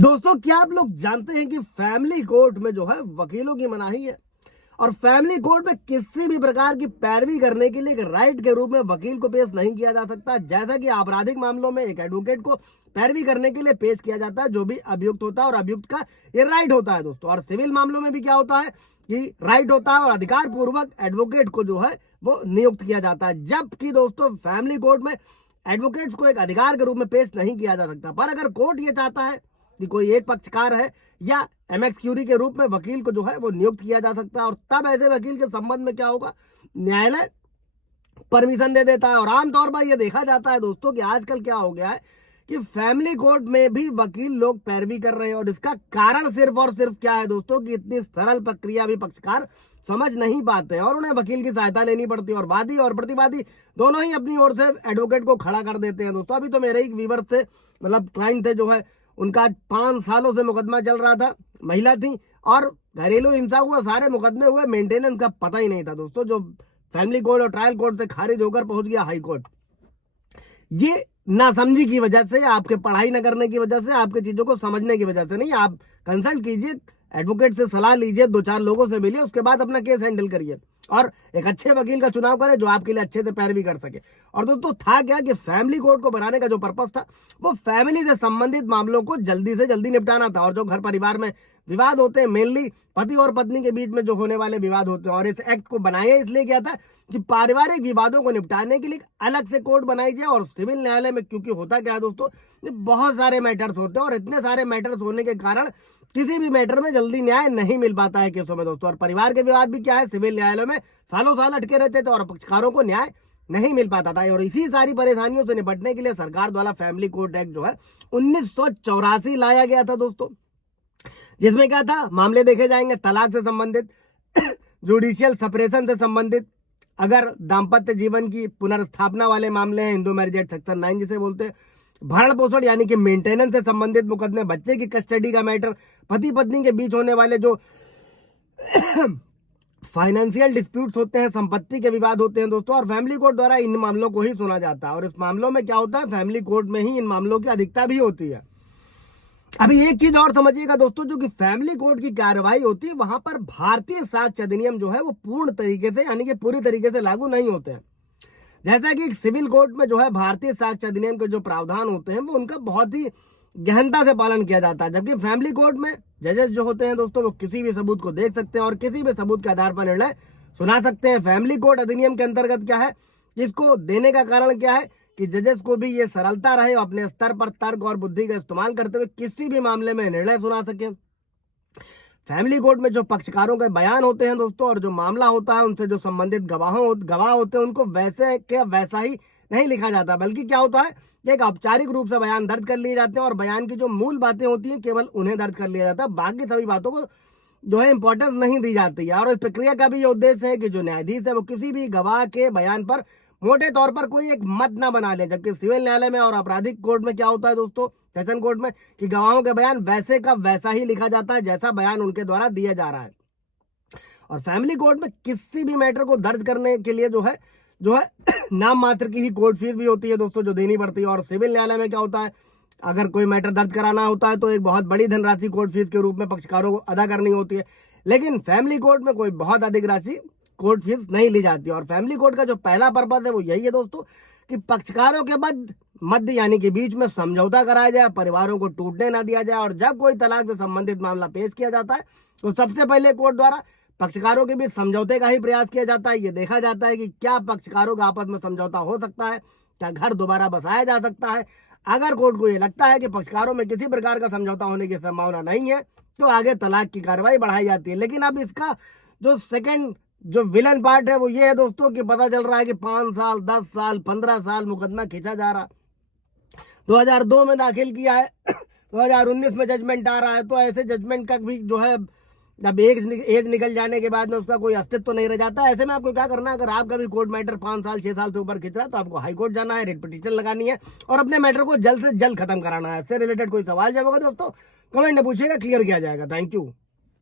दोस्तों, क्या आप लोग जानते हैं कि फैमिली कोर्ट में जो है वकीलों की मनाही है। और फैमिली कोर्ट में किसी भी प्रकार की पैरवी करने के लिए एक राइट के रूप में वकील को पेश नहीं किया जा सकता। जैसा कि आपराधिक मामलों में एक एडवोकेट को पैरवी करने के लिए पेश किया जाता है जो भी अभियुक्त होता है, और अभियुक्त का ये राइट होता है दोस्तों। और सिविल मामलों में भी क्या होता है कि राइट होता है और अधिकार पूर्वक एडवोकेट को जो है वो नियुक्त किया जाता है। जबकि दोस्तों फैमिली कोर्ट में एडवोकेट्स को एक अधिकार के रूप में पेश नहीं किया जा सकता। पर अगर कोर्ट ये चाहता है कि कोई एक पक्षकार है या एमएक्स क्यूरी के रूप में वकील को जो है वो नियुक्त किया जा सकता है, और तब ऐसे वकील के संबंध में क्या होगा, न्यायालय परमिशन दे देता है। और आमतौर पर यह देखा जाता है दोस्तों कि आजकल क्या हो गया है कि फैमिली कोर्ट में भी वकील लोग पैरवी कर रहे हैं। और इसका कारण सिर्फ और सिर्फ क्या है दोस्तों कि इतनी सरल प्रक्रिया भी पक्षकार समझ नहीं पाते हैं और उन्हें वकील की सहायता लेनी पड़ती है, और वादी और प्रतिवादी दोनों ही अपनी ओर से एडवोकेट को खड़ा कर देते हैं दोस्तों। अभी तो मेरे ही व्यूवर थे, मतलब क्लाइंट थे, जो है उनका 5 सालों से मुकदमा चल रहा था, महिला थी और घरेलू हिंसा हुआ, सारे मुकदमे हुए, मेंटेनेंस का पता ही नहीं था दोस्तों, जो फैमिली कोर्ट और ट्रायल कोर्ट से खारिज होकर पहुंच गया हाई कोर्ट। ये नासमझी की वजह से, आपके पढ़ाई न करने की वजह से, आपके चीजों को समझने की वजह से नहीं। आप कंसल्ट कीजिए, एडवोकेट से सलाह लीजिए, 2-4 लोगों से मिलिए, उसके बाद अपना केस हैंडल करिए और एक अच्छे वकील का चुनाव करें जो आपके लिए अच्छे से पैरवी कर सके। और दोस्तों था क्या कि फैमिली कोर्ट को बनाने का जो पर्पस था वो फैमिली से संबंधित मामलों को जल्दी से जल्दी निपटाना था। और जो घर परिवार में विवाद होते हैं, मेनली पति और पत्नी के बीच में जो होने वाले विवाद होते हैं, और इस एक्ट को बनाया इसलिए गया था कि पारिवारिक विवादों को निपटाने के लिए अलग से कोर्ट बनाई जाए। और सिविल न्यायालय में क्योंकि होता क्या है दोस्तों, बहुत सारे मैटर्स होते हैं और इतने सारे मैटर्स होने के कारण किसी भी मैटर में जल्दी न्याय नहीं मिल पाता है केसों में दोस्तों। और परिवार के विवाद भी क्या है, सिविल न्यायालय में सालों साल अटके रहते थे और पक्षकारों को न्याय नहीं मिल पाता था। और इसी सारी परेशानियों से निपटने के लिए सरकार द्वारा फैमिली कोर्ट एक्ट जो है 1984 लाया गया था दोस्तों, जिसमें क्या था, मामले देखे जाएंगे तलाक से संबंधित, जुडिशियल सेपरेशन से संबंधित, अगर दाम्पत्य जीवन की पुनर्स्थापना वाले मामले हैं, हिंदू मैरिज एक्ट सेक्शन 9 जिसे बोलते हैं, भरण पोषण यानी कि मेंटेनेंस से संबंधित मुकदमे, बच्चे की कस्टडी का मैटर, पति पत्नी के बीच होने वाले जो फाइनेंशियल डिस्प्यूट्स होते हैं, संपत्ति के विवाद होते हैं दोस्तों। और फैमिली कोर्ट द्वारा इन मामलों को ही सुना जाता है। और इस मामलों में क्या होता है, फैमिली कोर्ट में ही इन मामलों की अधिकता भी होती है। अभी एक चीज और समझिएगा दोस्तों, जो कि फैमिली कोर्ट की कार्रवाई होती है वहां पर भारतीय साक्ष्य अधिनियम जो है वो पूर्ण तरीके से यानी कि पूरी तरीके से लागू नहीं होते हैं। जैसा कि सिविल कोर्ट में जो है भारतीय साक्ष्य अधिनियम के जो प्रावधान होते हैं वो उनका बहुत ही गहनता से पालन किया जाता है। जबकि फैमिली कोर्ट में जजेस जो होते हैं दोस्तों वो किसी भी सबूत को देख सकते हैं और किसी भी सबूत के आधार पर निर्णय सुना सकते हैं। फैमिली कोर्ट अधिनियम के अंतर्गत क्या है, इसको देने का कारण क्या है कि जजेस को भी ये सरलता रहे, अपने स्तर पर तर्क और बुद्धि का इस्तेमाल करते हुए किसी भी मामले में निर्णय सुना सके। फैमिली कोर्ट में जो पक्षकारों के बयान होते हैं दोस्तों, और जो मामला होता है उनसे जो संबंधित गवाह होते हैं, उनको वैसे के वैसा ही नहीं लिखा जाता, बल्कि क्या होता है, एक औपचारिक रूप से बयान दर्ज कर लिए जाते हैं और बयान की जो मूल बातें होती हैं केवल उन्हें दर्ज कर लिया जाता है, बाकी सभी बातों को जो है इंपॉर्टेंस नहीं दी जाती है। और इस प्रक्रिया का भी ये उद्देश्य है कि जो न्यायाधीश है वो किसी भी गवाह के बयान पर मोटे तौर पर कोई एक मत ना बना ले। जबकि सिविल न्यायालय में और आपराधिक कोर्ट में क्या होता है दोस्तों, सेशन कोर्ट में, कि गवाहों के बयान वैसे का वैसा ही लिखा जाता है जैसा बयान उनके द्वारा दिया जा रहा है। और फैमिली कोर्ट में किसी भी मैटर को दर्ज करने के लिए जो है नाम मात्र की ही कोर्ट फीस भी होती है दोस्तों, जो देनी पड़ती है। और सिविल न्यायालय में क्या होता है, अगर कोई मैटर दर्ज कराना होता है तो एक बहुत बड़ी धनराशि कोर्ट फीस के रूप में पक्षकारों को अदा करनी होती है। लेकिन फैमिली कोर्ट में कोई बहुत अधिक राशि कोर्ट फीस नहीं ली जाती। और फैमिली कोर्ट का जो पहला पर्पस है वो यही है दोस्तों कि पक्षकारों के मध्य यानी कि बीच में समझौता कराया जाए, परिवारों को टूटने ना दिया जाए। और जब कोई तलाक से संबंधित मामला पेश किया जाता है तो सबसे पहले कोर्ट द्वारा पक्षकारों के बीच समझौते का ही प्रयास किया जाता है। ये देखा जाता है कि क्या पक्षकारों का आपस में समझौता हो सकता है, क्या घर दोबारा बसाया जा सकता है। अगर कोर्ट को ये लगता है कि पक्षकारों में किसी प्रकार का समझौता होने की संभावना नहीं है तो आगे तलाक की कार्रवाई बढ़ाई जाती है। लेकिन अब इसका जो सेकंड जो विलन पार्ट है वो ये है दोस्तों कि पता चल रहा है कि 5 साल 10 साल 15 साल मुकदमा खींचा जा रहा। 2002 में दाखिल किया है, 2019 में जजमेंट आ रहा है। तो ऐसे जजमेंट का भी जो है अब एज निकल जाने के बाद में उसका कोई अस्तित्व तो नहीं रह जाता। ऐसे में आपको क्या करना है, अगर आपका भी कोर्ट मैटर 5 साल 6 साल से ऊपर खिंच रहा है तो आपको हाई कोर्ट जाना है, रिट पिटीशन लगानी है और अपने मैटर को जल्द से जल्द खत्म कराना है। इससे रिलेटेड कोई सवाल जब होगा दोस्तों कमेंट में पूछेगा, क्लियर किया जाएगा। Thank you.